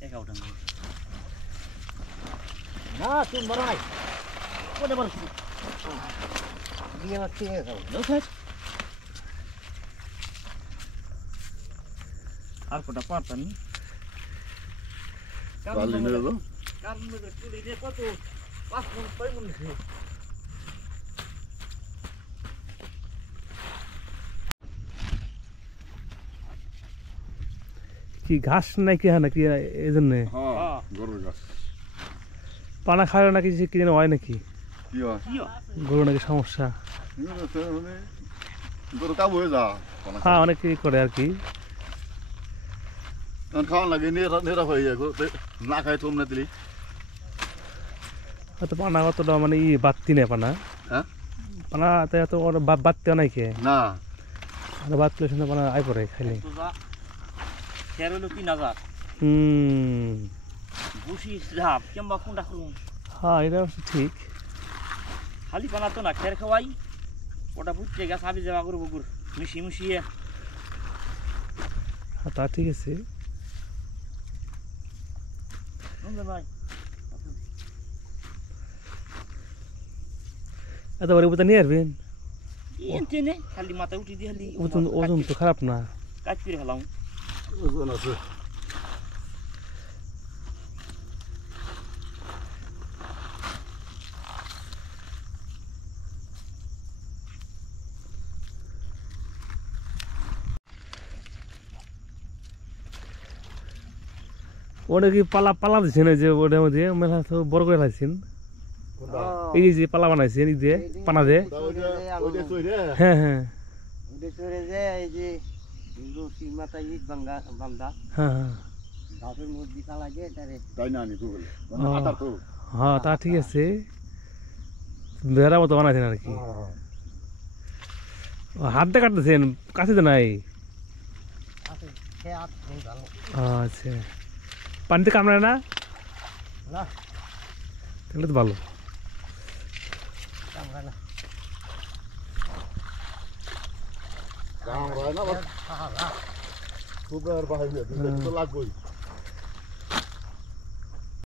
11টা না তুমি বড়াই কোনে বলছি দিয়ে মারতে যাও লোকেশ আর কোটা পারতাম বালি মেরে দাও কারণ তুলি দিয়ে কত 5 মণ 6 মণ দিছে কি ঘাস নাকি নাকি এই জন্য হ্যাঁ গরুর গাছ পানা খায় নাকি কি যেন হয় নাকি কি হয় গরু নাকি সমস্যা মানে গরু কাবু হয়ে যা হ্যাঁ অনেকেই করে আর কি খাওয়ান লাগে নেরা হয়ে যায় না খাই থম না দিলি হয়তো পানা কতটা মানে বাড়তি নেই পানা হ্যাঁ পানাতে এত বাড়তেও নাই কে না বাড়তে শুনে পানা আই পড়ে খাইলে খের হলো 3000 বুসি ধাপ কিংবা কোনটা খুলুন হ্যাঁ এটা অবশ্য ঠিক খালি পানা তো না খের খাওয়াই ওটা বুঝতে গাছ আবি যাওয়া করবো গুড় মিশিয়ে হ্যাঁ তা ঠিক আছে ভাই এত বড় বুতা নিয়ে আসবেন টেনে খালি মাথায় উঠি দিয়ে খালি ওজন তো খারাপ না কাজ করে ফেলাম ওজন আছে ওটা কি পালা দিচ্ছেন যে ওটার মধ্যে মেলা তো বড় করে লাগছেন এই যে পালা বানাইছেন এই যে পানা দিয়ে হ্যাঁ হ্যাঁ উড়ে যে এই যে রশি মাথায় ইট বান্ধা হ্যাঁ হ্যাঁ ঘাসের মধ্যে কালা যে তারে তাই না নি গুগল আটা তো হ্যাঁ তা ঠিক আছে বেড়া মতো বানাইছেন আর কি হাত দিয়ে কাটতেছেন কাছে তো নাই আচ্ছা পানিতে কামড়ায় না না তাহলে তো ভালো কামড়ায় না কাম হয় না খুব আর বাহির তো লাগবই